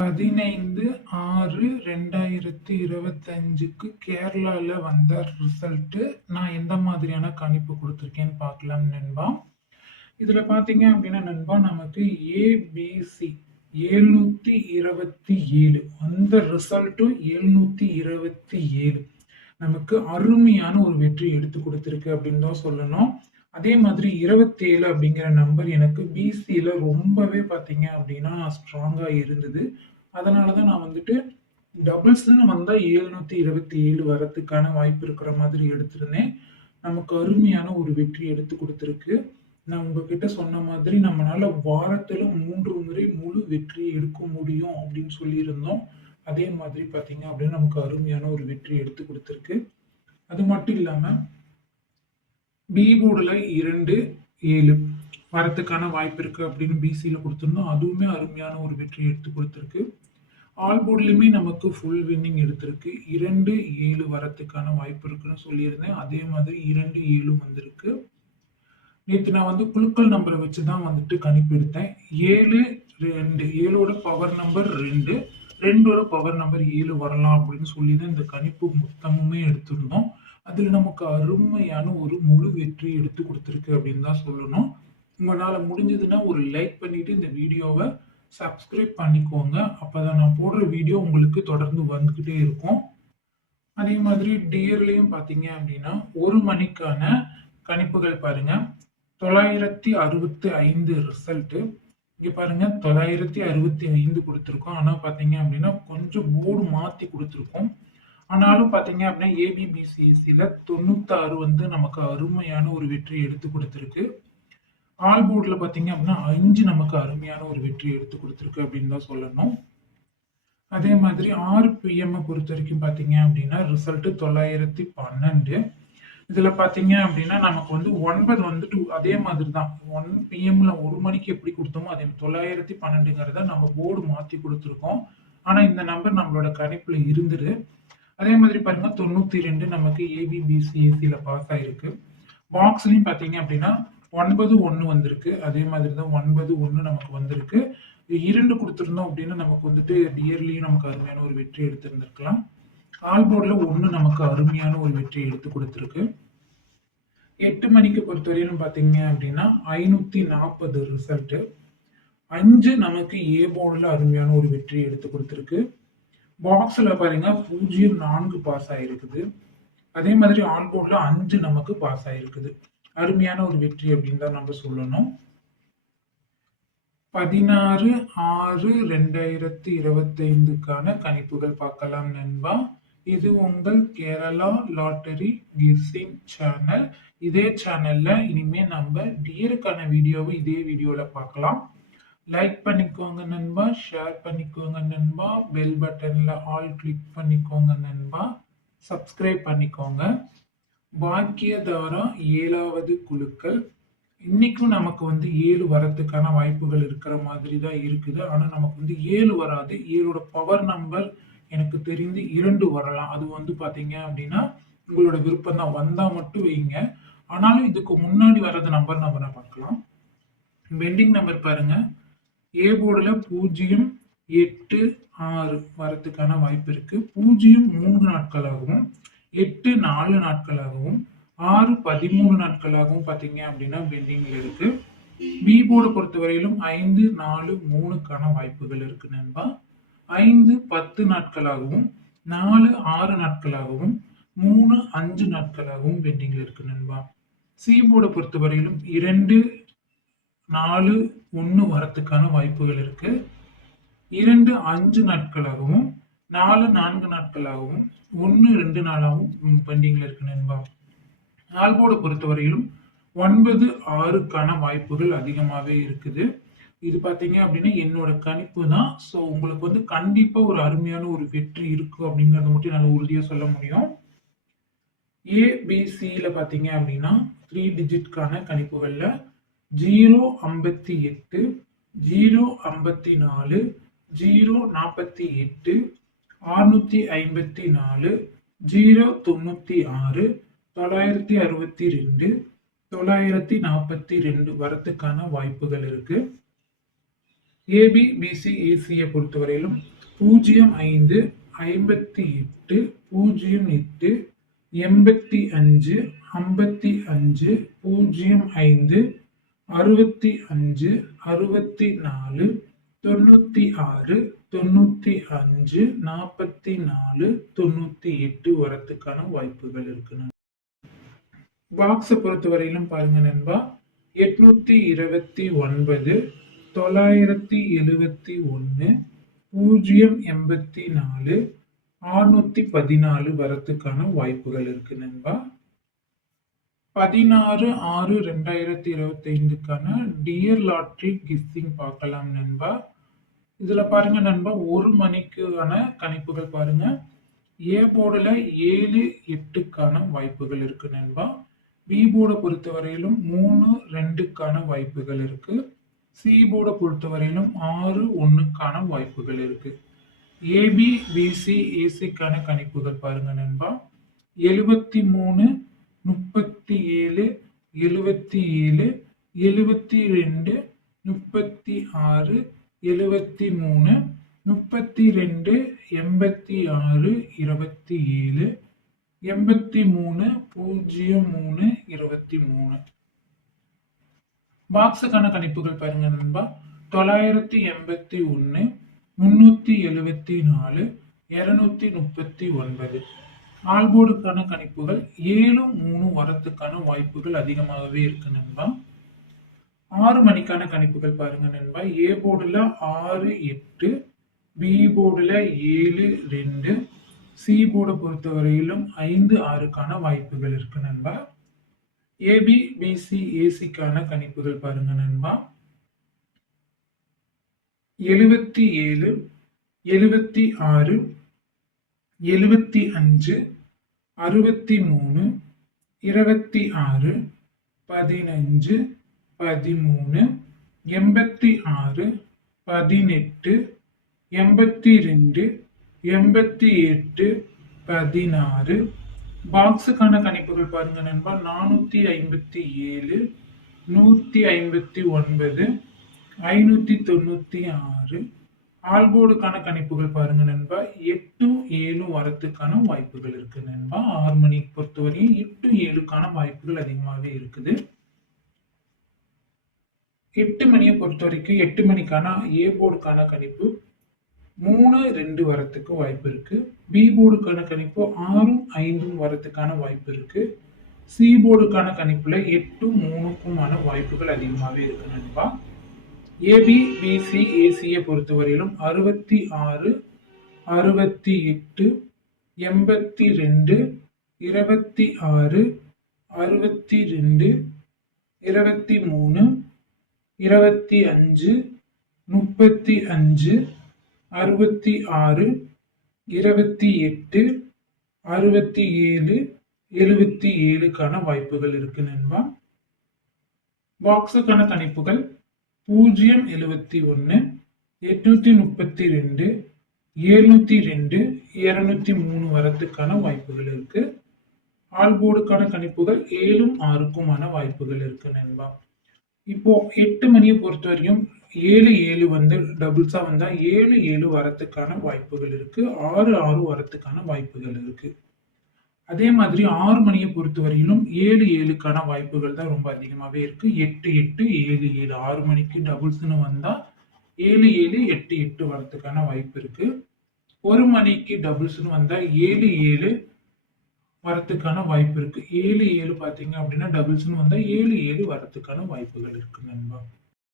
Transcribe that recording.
15/6/2025க்கு கேரளால வந்த ரிசல்ட்டு நான் எந்த மாதிரியான கணிப்பு குடுத்துருக்கேன்னு பார்க்கலாம் நண்பா. இதுல பார்த்தீங்க அப்படின்னா நண்பா, நமக்கு ஏபிசி 727 அந்த ரிசல்ட்டும் 727 நமக்கு அருமையான ஒரு வெற்றி எடுத்து குடுத்திருக்கு அப்படின்னு தான் சொல்லணும். அதே மாதிரி 27 அப்படிங்கிற நம்பர் எனக்கு பிசில ரொம்பவே பார்த்தீங்க அப்படின்னா ஸ்ட்ராங்கா இருந்தது. அதனால தான் நான் வந்துட்டு டபுள்ஸ்ன்னு வந்தா 727 வரதுக்கான வாய்ப்பு இருக்கிற மாதிரி எடுத்திருந்தேன். நமக்கு அருமையான ஒரு வெற்றி எடுத்து குடுத்திருக்கு. நான் உங்ககிட்ட சொன்ன மாதிரி நம்மனால வாரத்துல 3 முறை முழு வெற்றி எடுக்க முடியும் அப்படின்னு சொல்லியிருந்தோம். அதே மாதிரி பார்த்தீங்க அப்படின்னா நமக்கு அருமையான ஒரு வெற்றி எடுத்து குடுத்திருக்கு. அது மட்டும் இல்லாம பி போர்டுல 2, 7 வரதுக்கான வாய்ப்பு இருக்கு அப்படின்னு பிசில குடுத்திருந்தோம். அதுவுமே அருமையான ஒரு வெற்றி எடுத்து குடுத்திருக்கு. ஆல் போர்ட்லயுமே நமக்கு ஃபுல் வின்னிங் எடுத்திருக்கு. 2, 7 வரதுக்கான வாய்ப்பு இருக்குன்னு சொல்லியிருந்தேன். அதே மாதிரி 2, 7 வந்திருக்கு. நேத்து நான் வந்து குலுக்கல் நம்பரை வச்சு தான் வந்துட்டு கணிப்பு எடுத்தேன். 7, 2 7ஓட பவர் நம்பர் 2, 2ஓட பவர் நம்பர் 7 வரலாம் அப்படின்னு சொல்லி தான் இந்த கணிப்பு மொத்தமுமே எடுத்திருந்தோம். அதுல நமக்கு அருமையான ஒரு முழு வெற்றி எடுத்து குடுத்திருக்கு அப்படின்னு தான் சொல்லணும். உங்களால முடிஞ்சதுன்னா ஒரு லைக் பண்ணிட்டு இந்த வீடியோவ சப்ஸ்கிரைப் பண்ணிக்கோங்க. அப்பதான் நான் போடுற வீடியோ உங்களுக்கு தொடர்ந்து வந்துகிட்டே இருக்கும். அதே மாதிரி டியர்லயும் பார்த்தீங்க அப்படின்னா, 1 மணிக்கான கணிப்புகள் பாருங்க. 965 ரிசல்ட். இங்க பாருங்க 965 குடுத்திருக்கோம். ஆனா பார்த்தீங்க அப்படின்னா, கொஞ்சம் போர்டு மாத்தி குடுத்திருக்கோம். ஆனாலும் பார்த்தீங்க அப்படின்னா, ஏபிபிசிஎஸ்சில 96 வந்து நமக்கு அருமையான ஒரு வெற்றி எடுத்து குடுத்திருக்கு. ஆல் போர்ட்ல பார்த்தீங்க அப்படின்னா, 5 நமக்கு அருமையான ஒரு வெற்றி எடுத்து குடுத்திருக்கு அப்படின்னு தான் சொல்லணும். அதே மாதிரி 6 பிஎம் பொறுத்தவரைக்கும் பார்த்தீங்க அப்படின்னா, ரிசல்ட் 912. இதுல பார்த்தீங்க அப்படின்னா, நமக்கு வந்து 9 வந்துட்டு அதே மாதிரி தான். 1 பிஎம்ல 1 மணிக்கு எப்படி குடுத்தோமோ, அதே 912ங்கிறத நம்ம போர்டு மாத்தி குடுத்துருக்கோம். ஆனா இந்த நம்பர் நம்மளோட கணிப்புல இருந்தது. அதே மாதிரி பாருங்க 92 நமக்கு ஏபிபிசிஎஸ்சில பாஸ் ஆயிருக்கு. பாக்ஸ்லயும் பார்த்தீங்க அப்படின்னா 91 வந்திருக்கு. அதே மாதிரி தான் 91 நமக்கு வந்திருக்கு. 2 குடுத்திருந்தோம் அப்படின்னா நமக்கு வந்துட்டு டியர்லயும் நமக்கு அருமையான ஒரு வெற்றி எடுத்திருந்திருக்கலாம். ஆல் போர்ட்ல 1 நமக்கு அருமையான ஒரு வெற்றி எடுத்து குடுத்திருக்கு. 8 மணிக்கு பொறுத்தவரையிலும் பார்த்தீங்க அப்படின்னா 540 ரிசல்ட். 5 நமக்கு ஏ போர்டுல அருமையான ஒரு வெற்றி எடுத்து குடுத்திருக்கு. பாக்ஸ்ல பாருங்க 04 பாஸ் ஆயிருக்குது. அதே மாதிரி ஆல் போர்ட்ல 5 நமக்கு பாஸ் ஆயிருக்குது. அருமையான ஒரு வெற்றி அப்படின்னு தான் நம்ம சொல்லணும். 16/6/2025க்கான கணிப்புகள் பார்க்கலாம் நண்பா. இது உங்கள் கேரளா லாட்டரி கெஸ்ஸிங் சேனல். இதே சேனல்ல இனிமே நம்ம டியருக்கான வீடியோவை இதே வீடியோல பார்க்கலாம். லைக் பண்ணிக்கோங்க நண்பா, ஷேர் பண்ணிக்கோங்க நண்பா, பெல் பட்டன்ல ஆல் கிளிக் பண்ணிக்கோங்க நண்பா, சப்ஸ்கிரைப் பண்ணிக்கோங்க. பாக்கியதாரா 7வது குலுக்கல். இன்னைக்கும் நமக்கு வந்து 7 வரதுக்கான வாய்ப்புகள் இருக்கிற மாதிரி தான் இருக்குது. ஆனா நமக்கு வந்து 7 வராது. 7ஓட பவர் நம்பர் எனக்கு தெரிந்து 2 வரலாம். அது வந்து பார்த்தீங்க அப்படின்னா, உங்களோட விருப்பம் தான். வந்தா மட்டும் வைங்க. ஆனாலும் இதுக்கு முன்னாடி வர்றது நம்பர் நம்ம பார்க்கலாம். பெண்டிங் நம்பர் பாருங்க. ஏ போர்டுல 0, 8, 6 வரதுக்கான வாய்ப்பு இருக்கு. 0 3 நாட்களாகவும், 8 4 நாட்களாகவும், 6 13 நாட்களாகவும் பார்த்தீங்க அப்படின்னா பெண்டிங்ல இருக்கு. பி போர்டு பொறுத்தவரையிலும் 5, 4, 3க்கான வாய்ப்புகள் இருக்கு நண்பா. 5 10 நாட்களாகவும், 4 6 நாட்களாகவும், 3 5 நாட்களாகவும் பெண்டிங்ல இருக்கு நண்பா. சி போர்டை பொறுத்தவரையிலும் 2, 4, 1 வரத்துக்கான வாய்ப்புகள் இருக்கு. 2 5 நாட்களாகவும், 4 4 நாட்களாகவும், 1 2 நாளாகவும் பெண்டிங்ல இருக்கு நண்பா. ஆல் போர்டை பொறுத்தவரையிலும் 9 6க்கான வாய்ப்புகள் அதிகமாவே இருக்குது. இது பார்த்தீங்க அப்படின்னா என்னோட கணிப்பு தான். ஸோ உங்களுக்கு வந்து கண்டிப்பா ஒரு அருமையான ஒரு வெற்றி இருக்கு அப்படிங்கிறத மட்டும் என்னால உறுதியா சொல்ல முடியும். ஏபிசியில பார்த்தீங்க அப்படின்னா 3 டிஜிட்கான கணிப்புகள்ல 058, 054, 048, 654, 096, 962, 942 வரத்துக்கான வாய்ப்புகள் இருக்கு. ஏபி பிசி ஏசியை பொறுத்தவரையிலும் 05 58 08 85 55 05 65 64 96 95 44 98 வரத்துக்கான வாய்ப்புகள் இருக்கு. பாக்ஸை பொறுத்தவரையிலும் பாருங்க நண்பா, 829 971 084 614 வரத்துக்கான வாய்ப்புகள் இருக்கு நண்பா. 16/6/2025க்கான டியர் லாட்டரி கிஸ்ஸிங் பார்க்கலாம் நண்பா. இதுல பாருங்க நண்பா, 1 மணிக்கான கணிப்புகள் பாருங்க. ஏ போர்டுல 7, 8க்கான வாய்ப்புகள் இருக்கு நண்பா. பி போர்டை பொறுத்தவரையிலும் 3, 2க்கான வாய்ப்புகள் இருக்கு. சி போர்டை பொறுத்தவரையிலும் 6, 1க்கான வாய்ப்புகள் இருக்கு. ஏபி பிசி ஏசிக்கான கணிப்புகள் பாருங்க நண்பா. 73, 37, 77, 72, 36, 73, 32, 86, 27, 83, 03, 23. பாக்ஸுக்கான கணிப்புகள் பாருங்க நண்பா. 981, 374, 239. ஆல்போர்டுக்கான கணிப்புகள் 7, 3 வரத்துக்கான வாய்ப்புகள் அதிகமாகவே இருக்கு நண்பா. 6 மணிக்கான கணிப்புகள் பாருங்க நண்பா. ஏ போர்டுல 6, 8, பி போர்டுல 7, 2, சி போர்டை பொறுத்தவரையிலும் 5, 6க்கான வாய்ப்புகள் இருக்கு நண்பா. ஏபி பிசி ஏசிக்கான கணிப்புகள் பாருங்க நண்பா. 77, 76, 75, 63, 26, 15, 13, 86, 18, 82, 88, 16. பாக்ஸுக்கான கணிப்புகள் பாருங்க நண்பா. 457, 159, 596. ஆல்போர்டுக்கான கணிப்புகள் பாருங்க நண்பா. 8, 7 வரத்துக்கான வாய்ப்புகள் இருக்கு நண்பா. 6 மணிக்கு பொறுத்தவரையும் 8, 7க்கான வாய்ப்புகள் அதிகமாகவே இருக்குது. 8 மணியை பொறுத்த வரைக்கும் 8 மணிக்கான ஏ போர்டுக்கான கணிப்பு 3, 2 வரத்துக்கு வாய்ப்பு இருக்கு. பி போர்டுக்கான கணிப்பு 6, 5 வரத்துக்கான வாய்ப்பு இருக்கு. சி போர்டுக்கான கணிப்புல 8, 3க்குமான வாய்ப்புகள் அதிகமாகவே இருக்கு நண்பா. ஏபி பிசி ஏசியை பொறுத்தவரையிலும் 66, 68, 82, 26, 62, 23, 25, 35, 66, 28, 67, 77க்கான வாய்ப்புகள் இருக்கு நண்பா. பாக்ஸுக்கான கணிப்புகள் 071, 832, 702, 203 வரத்துக்கான வாய்ப்புகள் இருக்கு. ஆல்போர்டுக்கான கணிப்புகள் 7, 6க்குமான வாய்ப்புகள் இருக்கு நண்பா. இப்போ 8 மணியை பொறுத்த வரையும் 7, 7 வந்து டபுள்ஸா வந்தா 7, 7 வரத்துக்கான வாய்ப்புகள் இருக்கு. 6, 6 வரத்துக்கான வாய்ப்புகள் இருக்கு. அதே மாதிரி 6 மணியை பொறுத்த வரையிலும் 7, 7க்கான வாய்ப்புகள் தான் ரொம்ப அதிகமாகவே இருக்கு. 8, 8, 7, 7. 6 மணிக்கு டபுள்ஸ்னு வந்தா 7, 7, 8, 8 வரத்துக்கான வாய்ப்பு இருக்கு. 1 மணிக்கு டபுள்ஸ்னு வந்தா 7, 7 வரத்துக்கான வாய்ப்பு இருக்கு. 7, 7 பாத்தீங்க அப்படின்னா டபுள்ஸ்னு வந்தா 7, 7 வரத்துக்கான வாய்ப்புகள் இருக்கு நண்பா.